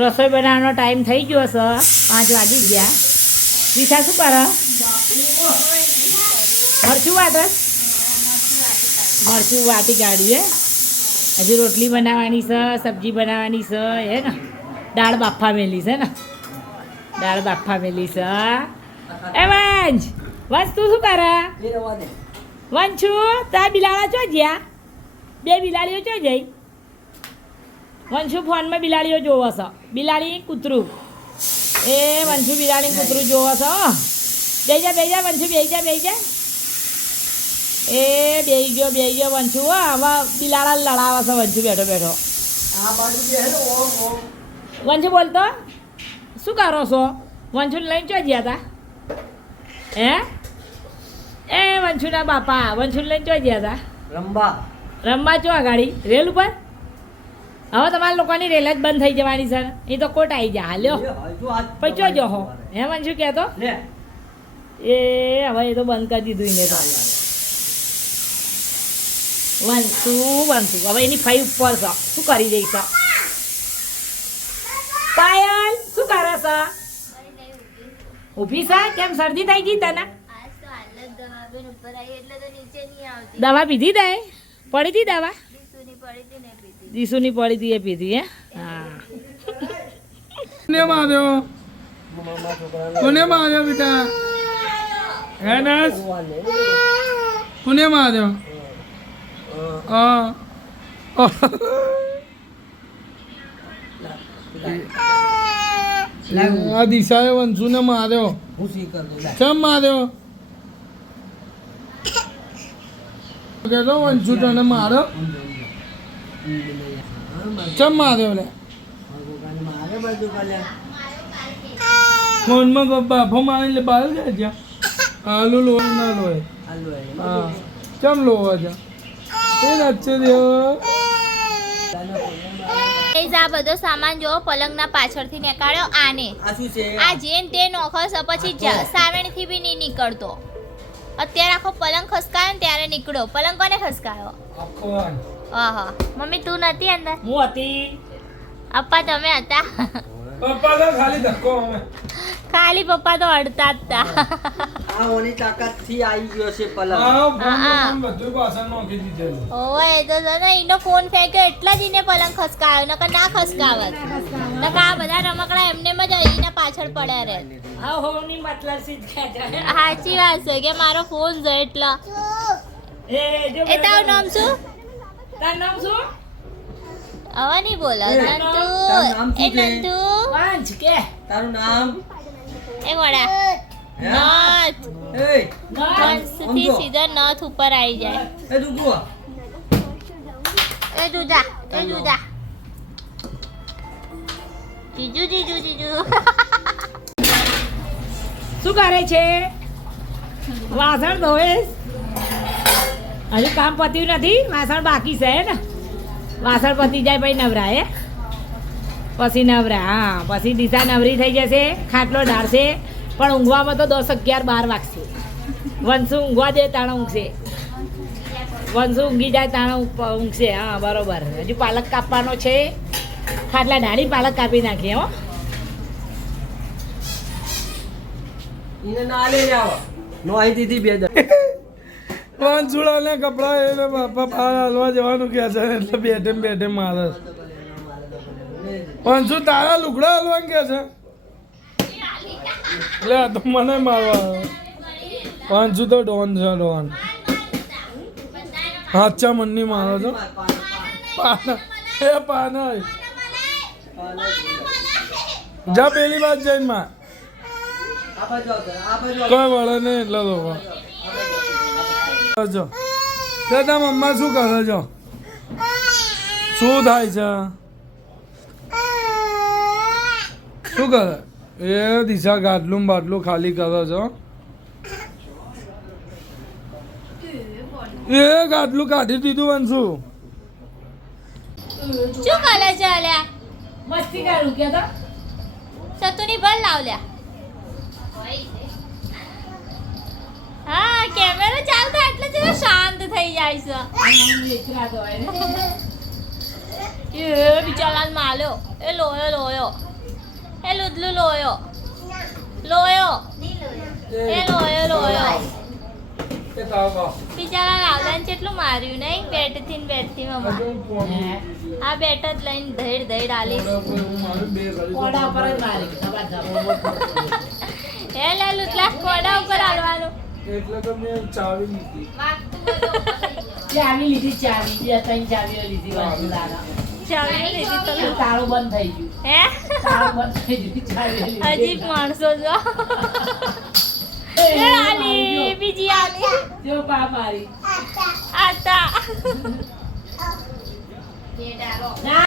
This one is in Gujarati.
રસોઈ બનાવવાનો ટાઈમ થઈ ગયો છે, 5 વાગી ગયા. દિશા શું કરે? મરચું વાટે? મરચું વાટી કાઢ્યું હે. હજી રોટલી બનાવવાની છે, સબ્જી બનાવવાની છે, હે ને દાળ બાફા મેલી છે ને, દાળ બાફા મેલી છે. એ વંશ, વંશ તું શું કરે? વંશુ તાર બિલાડા ચો જ્યાં? 2 બિલાડીઓ ચો જઈ? વંશુ ફોનમાં બિલાડીઓ જોવો છો, બિલાડી કૂતરું. એ વંશુ બિલાડી કૂતરું જોવો છો. બેહી જા વંશુ, બેહી જા. એ બેહી ગયો વંશુ. હવે બિલાડા લડાવે છે વંશુ બેઠો. વંશુ બોલતો શું કરો છો? વંશુને લઈને ચો ગયા હતા? હે એ વંશુના બાપા વંશુને લઈને ચો ગયા હતા? રમવા ચો ગાડી રેલ ઉપર? હવે તમારા લોકોની રેલ જ બંધ થઈ જવાની છે. એ તો કોટ આવી જા હાલ્યો પૈચો જો હો. હે વંશુ કહેતો એ હવે એ તો બંધ કરી દીધું એને તો. વંશુ હવે એની ફઈ ઉપર છે. શું કરી રહી છે? પાયલ શું કરે છે? ઊભી છે? કેમ શરદી થઈ ગઈ તને? દવા પીધી તે? પડી હતી દવા? દીસુની પડી હતી એ પીધી હે? હા. કોને માર્યો બેટા? હે નસ? કોને માર્યો? આ દિશાએ વંશુને માર્યો. કેમ માર્યો? કેતો વંશુ તને માર્યો? કેમ માર્યો? લે ફોનમાં બાફો મારીને બહાર જાય છે. આલુ લોહી ના લોહી. હા કેમ લોવા છે? એ નાચે દેવો. આ બધો સામાન જો પલંગના પાછળથી નીકાળ્યો. આને આ જેન તે નોખો છે, પછી સાવેણથી બી નહીં નીકળતો. અત્યારે આખો પલંગ ખસકાયો ને ત્યારે નીકળ્યો. પલંગ કોને ખસકાયો? આહા મમ્મી તું નથી અંદર? હું હતી. પપ્પા તમે હતા? પપ્પા તો ખાલી ધક્કો અમે. ખાલી પપ્પા તો અડતા જ હતા. આ ઓની તાકાતથી આવી ગયો છે પલંગ. બધું પાછળ નોખી દીધેલું. ઓય એ તો ને એનો ફોન ફેંક્યો એટલા જ એને પલંગ ખસકાયો, નકર ના ખસકાવત. નકર આ બધા રમકડા એમને જ એના પાછળ પડ્યા રહે. હા હોની મતલબ સીધ ખેંચે. સાચી વાત છે કે મારો ફોન છે એટલા. એ તારું નામ શું? તારું નામ શું? હવે નહીં બોલો. નંતુ એ નંતુ વંશ કે તારું નામ? એ વડા નથ. એ વંશથી સીધા નથ ઉપર આવી જાય. એ દુગુ એ જુદા જીજુ શું કરે છે? વાસણ ધોવે? હજુ કામ પત્યું નથી? વાસણ બાકી છે ને? વાસણ પતી જાય પછી નવરા હે? પછી નવરા. હા પછી દિશા નવરી થઈ જશે, ખાટલો ઢાળશે. પણ ઊંઘવામાં તો 10, 11, 12 વાગશે. વંશુ ઊંઘવા દે તાણે ઊંઘશે. વંશુ ઊંઘી જાય તાણે ઊંઘશે. હા બરોબર. હજુ પાલક કાપવાનો છે. ખાટલા ઢાળી પાલક કાપી નાખીએ. હો એને ના લઈ આવો. નો આવી દીધી 2 દે. વંશુડા ને કપડા એને બાપા બહાર હાલવા જવાનું કે છે એટલે બેઠે મારે. વંશુ તારા લુગડા હાલવાનું કે છે? લે તો મને મારવા. વંશુ તો ડોન છે ડોન. હાચા મનની મારો છો. પાના જા પેલી વાત જઈને માં કોઈ વળે નહીં એટલે તો દાદા મમ્મા શું કરે છો? શું થાય છે? શું કરે? એ દિશા ગાટલું બાટલું ખાલી કરો છો? એ ગાટલું કાઢી દીધું વંશુ. શું કરે છે? અલ્યા મસ્તી કરું કે તો સતુની ભર લાવલ્યા. હા કેમેરો ચાલતો એટલે જ શાંત થઈ જાય છે. એ બિચારા માલ્યો. એ લોયો લોયો એ લુદલું લોયો લોયો એ લોયો લોયો એ તાવ બિચારા રાવલાને કેટલું માર્યું નહીં બેટથી ને બેટથી મમ્મા આ બેટ જ લઈને ધૈડ ધૈડ આલીશ કોડા ઉપર જ મારી ધબાધબ. એ લે લુતલા કોડા ઉપર આલવાનું એટલે તો મેં ચાવી લીધી ચાવી લીધી ચાવી બે ત્રણ ચાવીઓ લીધી વાંચી લાगा ચાવી લીધી તો તાળું બંધ થઈ ગયું હે તાળું બંધ થઈ ગયું ચાવી લીધી. અજીબ માણસો છો એ આલી બીજી આલી જો પા મારી આતા ના